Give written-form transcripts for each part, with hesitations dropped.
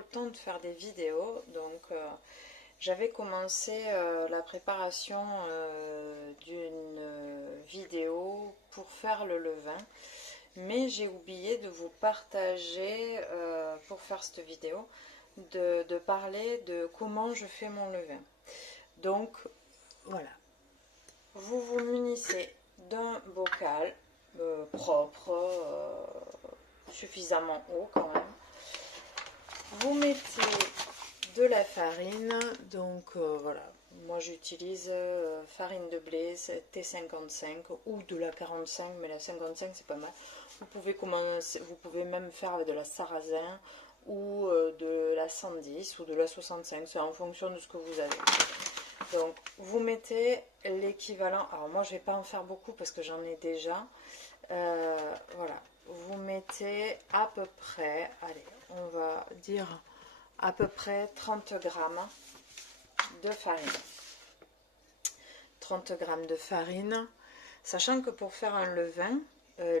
le temps de faire des vidéos, donc j'avais commencé la préparation d'une vidéo pour faire le levain, mais j'ai oublié de vous partager, pour faire cette vidéo, de parler de comment je fais mon levain. Donc voilà, vous vous munissez d'un bocal propre, suffisamment haut quand même. Vous mettez de la farine, donc voilà, moi j'utilise farine de blé T55 ou de la 45, mais la 55 c'est pas mal. Vous pouvez commencer, vous pouvez même faire avec de la sarrasin ou de la 110 ou de la 65, c'est en fonction de ce que vous avez. Donc vous mettez l'équivalent, alors moi je vais pas en faire beaucoup parce que j'en ai déjà, voilà, vous mettez à peu près, allez, on va dire à peu près 30 grammes de farine. 30 grammes de farine, sachant que pour faire un levain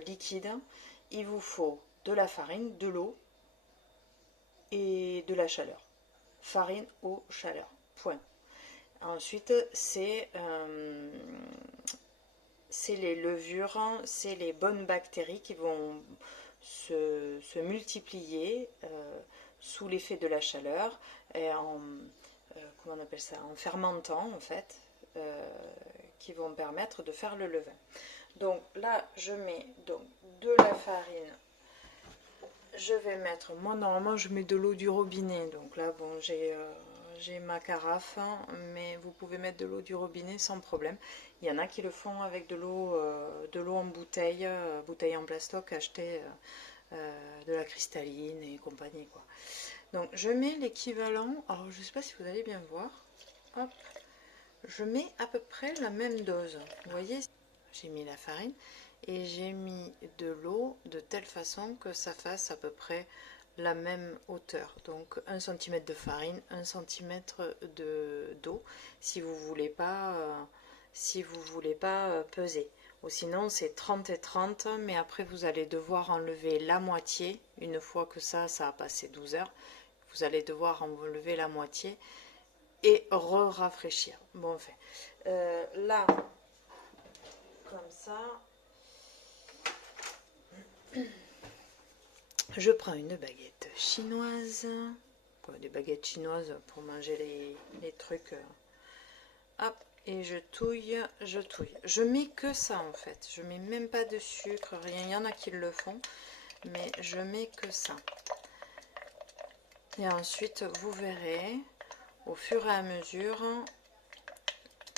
liquide, il vous faut de la farine, de l'eau et de la chaleur. Farine, eau, chaleur, point. Ensuite, c'est les levures, c'est les bonnes bactéries qui vont se multiplier sous l'effet de la chaleur et comment on appelle ça, en fermentant en fait, qui vont permettre de faire le levain. Donc là, je mets donc de la farine. Je vais mettre, moi normalement je mets de l'eau du robinet, donc là bon j'ai ma carafe, hein, mais vous pouvez mettre de l'eau du robinet sans problème. Il y en a qui le font avec de l'eau en bouteille, bouteille en plastoc achetée, de la cristalline et compagnie quoi. Donc je mets l'équivalent, alors je ne sais pas si vous allez bien voir, hop, je mets à peu près la même dose, vous voyez, j'ai mis la farine et j'ai mis de l'eau de telle façon que ça fasse à peu près la même hauteur, donc 1 cm de farine, 1 cm d'eau, si vous voulez pas peser, ou sinon c'est 30 et 30, mais après vous allez devoir enlever la moitié, une fois que ça a passé 12 heures, vous allez devoir enlever la moitié et rafraîchir. Bon, enfin, là, comme ça, je prends une baguette chinoise, des baguettes chinoises pour manger les trucs, hop, et je touille. Je mets que ça en fait, je mets même pas de sucre, rien, il y en a qui le font, mais je mets que ça. Et ensuite, vous verrez, au fur et à mesure,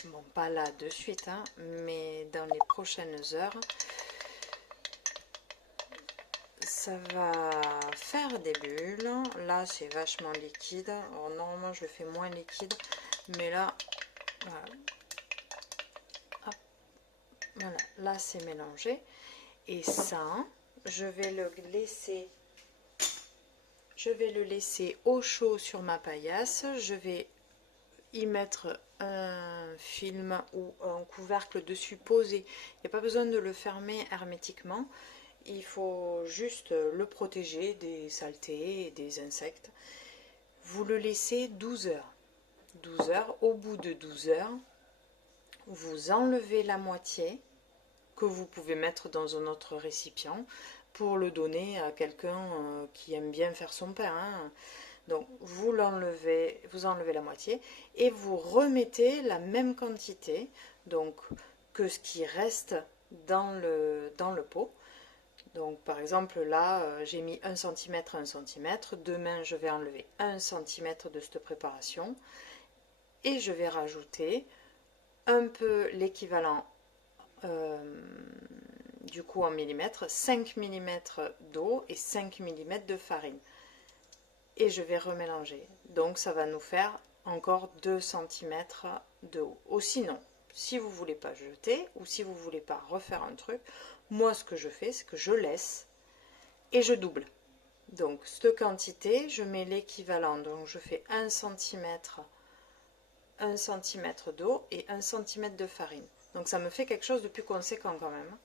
bon, pas là de suite, hein, mais dans les prochaines heures, ça va faire des bulles. Là, c'est vachement liquide. Alors, normalement, je le fais moins liquide, mais là, voilà. Hop, voilà, là, c'est mélangé. Et ça, je vais le laisser au chaud sur ma paillasse. Je vais y mettre un film ou un couvercle dessus posé. Il n'y a pas besoin de le fermer hermétiquement. Il faut juste le protéger des saletés et des insectes. Vous le laissez 12 heures. 12 heures. Au bout de 12 heures, vous enlevez la moitié que vous pouvez mettre dans un autre récipient pour le donner à quelqu'un qui aime bien faire son pain, hein. Donc vous enlevez la moitié et vous remettez la même quantité, donc que ce qui reste dans le pot. Donc par exemple là, j'ai mis 1 cm, 1 cm. Demain, je vais enlever 1 cm de cette préparation et je vais rajouter un peu l'équivalent du coup en millimètres, 5 mm d'eau et 5 mm de farine. Et je vais remélanger. Donc ça va nous faire encore 2 cm de haut. Ou sinon, si vous ne voulez pas jeter ou si vous ne voulez pas refaire un truc, moi ce que je fais, c'est que je laisse et je double. Donc cette quantité, je mets l'équivalent. Donc je fais 1 cm d'eau et 1 cm de farine. Donc ça me fait quelque chose de plus conséquent quand même.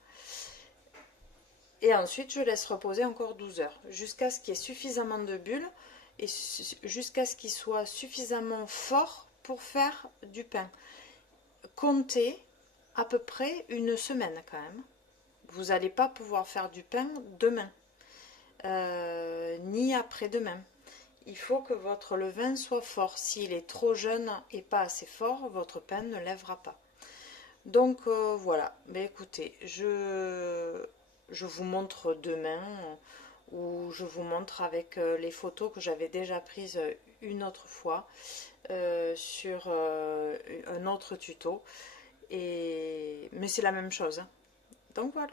Et ensuite, je laisse reposer encore 12 heures jusqu'à ce qu'il y ait suffisamment de bulles et jusqu'à ce qu'il soit suffisamment fort pour faire du pain. Comptez à peu près une semaine quand même. Vous n'allez pas pouvoir faire du pain demain, ni après-demain. Il faut que votre levain soit fort. S'il est trop jeune et pas assez fort, votre pain ne lèvera pas. Donc voilà, ben, écoutez, je vous montre demain ou je vous montre avec les photos que j'avais déjà prises une autre fois sur un autre tuto. Mais c'est la même chose, hein. Donc voilà.